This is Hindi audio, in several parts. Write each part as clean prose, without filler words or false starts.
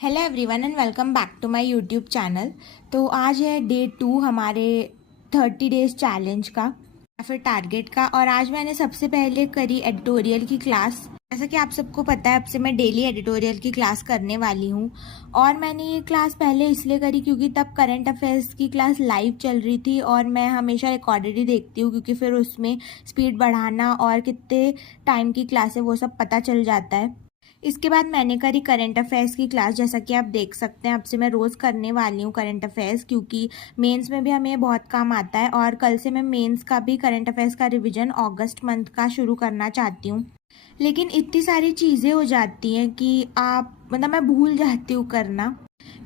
Hello everyone and welcome back to my YouTube channel. तो आज है डे 2 हमारे 30 डेज चैलेंज का या फिर टारगेट का। और आज मैंने सबसे पहले करी एडिटोरियल की क्लास। जैसा कि आप सबको पता है, अब से मैं डेली एडिटोरियल की क्लास करने वाली हूँ। और मैंने ये क्लास पहले इसलिए करी क्योंकि तब करंट अफेयर्स की क्लास लाइव चल रही थी और मैं हमेशा रिकॉर्डेड ही देखती हूँ क्योंकि फिर उसमें स्पीड बढ़ाना और कितने टाइम की क्लास है वो सब पता चल जाता है। इसके बाद मैंने करी करंट अफेयर्स की क्लास। जैसा कि आप देख सकते हैं, अब से मैं रोज़ करने वाली हूँ करंट अफेयर्स, क्योंकि मेंस में भी हमें बहुत काम आता है। और कल से मैं मेंस का भी करंट अफेयर्स का रिवीजन अगस्त मंथ का शुरू करना चाहती हूँ। लेकिन इतनी सारी चीज़ें हो जाती हैं कि मैं भूल जाती हूँ करना,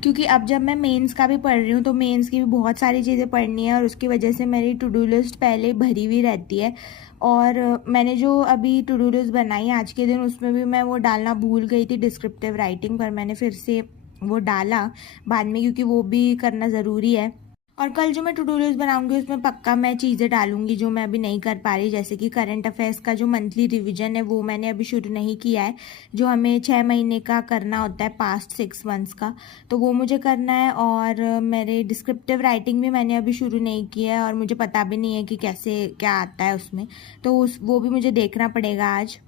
क्योंकि अब जब मैं मेंस का भी पढ़ रही हूँ तो मेंस की भी बहुत सारी चीज़ें पढ़नी है और उसकी वजह से मेरी टू डू लिस्ट पहले ही भरी हुई रहती है। और मैंने जो अभी टू डू लिस्ट बनाई आज के दिन, उसमें भी मैं वो डालना भूल गई थी डिस्क्रिप्टिव राइटिंग, पर मैंने फिर से वो डाला बाद में क्योंकि वो भी करना ज़रूरी है। और कल जो मैं टू डू लिस्ट बनाऊंगी उसमें पक्का मैं चीज़ें डालूंगी जो मैं अभी नहीं कर पा रही, जैसे कि करंट अफेयर्स का जो मंथली रिवीजन है वो मैंने अभी शुरू नहीं किया है, जो हमें 6 महीने का करना होता है पास्ट 6 मंथ्स का, तो वो मुझे करना है। और मेरे डिस्क्रिप्टिव राइटिंग भी मैंने अभी शुरू नहीं किया है और मुझे पता भी नहीं है कि कैसे क्या आता है उसमें, तो वो भी मुझे देखना पड़ेगा आज।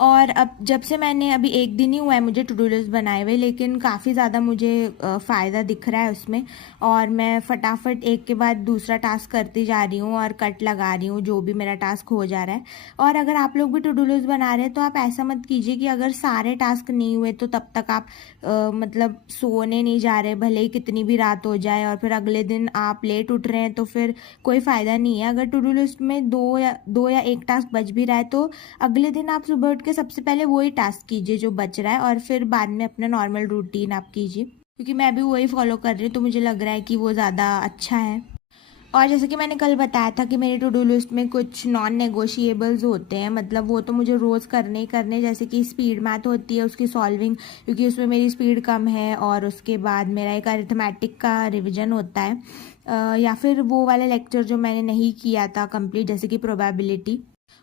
और अब जब से मैंने अभी एक दिन ही हुआ है मुझे टू डू लिस्ट बनाए हुए, लेकिन काफ़ी ज़्यादा मुझे फ़ायदा दिख रहा है उसमें। और मैं फटाफट एक के बाद दूसरा टास्क करती जा रही हूँ और कट लगा रही हूँ जो भी मेरा टास्क हो जा रहा है। और अगर आप लोग भी टू डू लिस्ट बना रहे हैं तो आप ऐसा मत कीजिए कि अगर सारे टास्क नहीं हुए तो तब तक आप सोने नहीं जा रहे, भले ही कितनी भी रात हो जाए, और फिर अगले दिन आप लेट उठ रहे हैं तो फिर कोई फ़ायदा नहीं है। अगर टू डू लिस्ट में दो या एक टास्क बच भी रहा है तो अगले दिन आप सुबह उठ के सबसे पहले वही टास्क कीजिए जो बच रहा है, और फिर बाद में अपना नॉर्मल रूटीन आप कीजिए, क्योंकि मैं भी वही फॉलो कर रही हूँ तो मुझे लग रहा है कि वो ज़्यादा अच्छा है। और जैसे कि मैंने कल बताया था कि मेरी टू डू लिस्ट में कुछ नॉन नेगोशिएबल्स होते हैं, मतलब वो तो मुझे रोज़ करने ही करने, जैसे कि स्पीड मैथ होती है उसकी सॉल्विंग, क्योंकि उसमें मेरी स्पीड कम है। और उसके बाद मेरा एक अरिथमेटिक का रिविजन होता है, या फिर वो वाला लेक्चर जो मैंने नहीं किया था कंप्लीट, जैसे कि प्रोबेबिलिटी।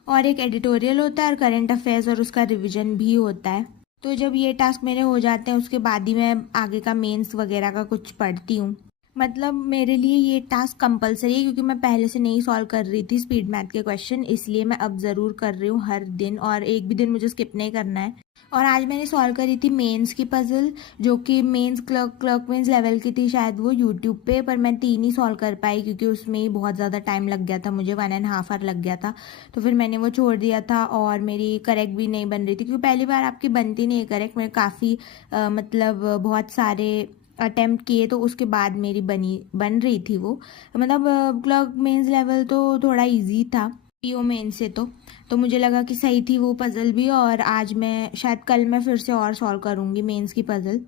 और एक एडिटोरियल होता है और करंट अफेयर्स और उसका रिवीजन भी होता है। तो जब ये टास्क मेरे हो जाते हैं उसके बाद ही मैं आगे का मेंस वगैरह का कुछ पढ़ती हूँ। मतलब मेरे लिए ये टास्क कंपलसरी है क्योंकि मैं पहले से नहीं सॉल्व कर रही थी स्पीड मैथ के क्वेश्चन, इसलिए मैं अब ज़रूर कर रही हूँ हर दिन, और एक भी दिन मुझे स्किप नहीं करना है। और आज मैंने सॉल्व करी थी मेंस की पजल, जो कि मेंस क्लर्क मेंस लेवल की थी शायद वो यूट्यूब पे, पर मैं 3 ही सॉल्व कर पाई क्योंकि उसमें ही बहुत ज़्यादा टाइम लग गया था, मुझे 1.5 आवर लग गया था, तो फिर मैंने वो छोड़ दिया था। और मेरी करेक्ट भी नहीं बन रही थी क्योंकि पहली बार आपकी बनती नहीं है करेक्ट, मेरे काफ़ी बहुत सारे अटेम्प्ट किए तो उसके बाद मेरी बन रही थी वो। क्लर्क मेंस लेवल तो थोड़ा इजी था पीओ मेन से, तो मुझे लगा कि सही थी वो पज़ल भी। और आज मैं शायद कल मैं फिर से और सॉल्व करूँगी मेंस की पज़ल।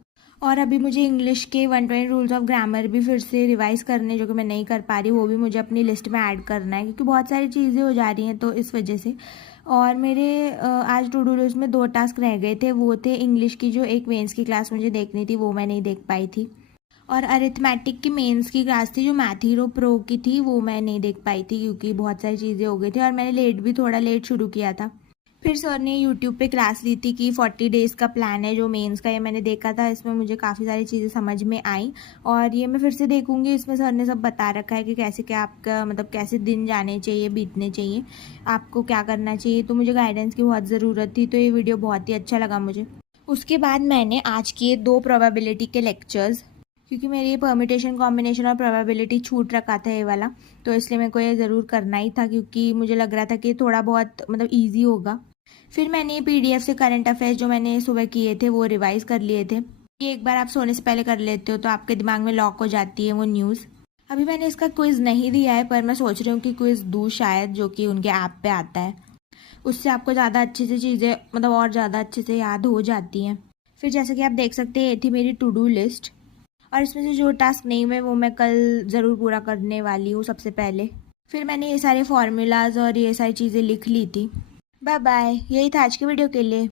और अभी मुझे इंग्लिश के 120 रूल्स ऑफ ग्रामर भी फिर से रिवाइज़ करने, जो कि मैं नहीं कर पा रही, वो भी मुझे अपनी लिस्ट में ऐड करना है क्योंकि बहुत सारी चीज़ें हो जा रही हैं तो इस वजह से। और मेरे आज टू डू लिस्ट में 2 टास्क रह गए थे, वो थे इंग्लिश की जो एक मेंस की क्लास मुझे देखनी थी वो मैं नहीं देख पाई थी, और अरिथमेटिक की मेंस की क्लास थी जो मैथ हीरो प्रो की थी वो मैं नहीं देख पाई थी क्योंकि बहुत सारी चीज़ें हो गई थी और मैंने थोड़ा लेट शुरू किया था। फिर सर ने यूट्यूब पे क्लास ली थी कि 40 डेज़ का प्लान है जो मेंस का, ये मैंने देखा था, इसमें मुझे काफ़ी सारी चीज़ें समझ में आई और ये मैं फिर से देखूंगी। इसमें सर ने सब बता रखा है कि कैसे क्या आपका कैसे दिन जाने चाहिए, बीतने चाहिए, आपको क्या करना चाहिए, तो मुझे गाइडेंस की बहुत ज़रूरत थी, तो ये वीडियो बहुत ही अच्छा लगा मुझे। उसके बाद मैंने आज किए 2 प्रोबेबिलिटी के लेक्चर्स, क्योंकि मेरी ये परम्यूटेशन कॉम्बिनेशन और प्रोबेबिलिटी छूट रखा था ये वाला, तो इसलिए मेरे को ये ज़रूर करना ही था क्योंकि मुझे लग रहा था कि थोड़ा बहुत ईजी होगा। फिर मैंने ये पीडीएफ से करंट अफेयर्स जो मैंने सुबह किए थे वो रिवाइज़ कर लिए थे। ये एक बार आप सोने से पहले कर लेते हो तो आपके दिमाग में लॉक हो जाती है वो न्यूज़। अभी मैंने इसका क्विज़ नहीं दिया है, पर मैं सोच रही हूँ कि क्विज़ दूँ शायद, जो कि उनके ऐप पे आता है, उससे आपको ज़्यादा अच्छे से चीज़ें और ज़्यादा अच्छे से याद हो जाती हैं। फिर जैसे कि आप देख सकते हैं ये थी मेरी टू डू लिस्ट, और इसमें से जो टास्क नहीं हुए वो मैं कल ज़रूर पूरा करने वाली हूँ सबसे पहले। फिर मैंने ये सारे फार्मूलाज और ये सारी चीज़ें लिख ली थी। बाय बाय, यही था आज की वीडियो के लिए।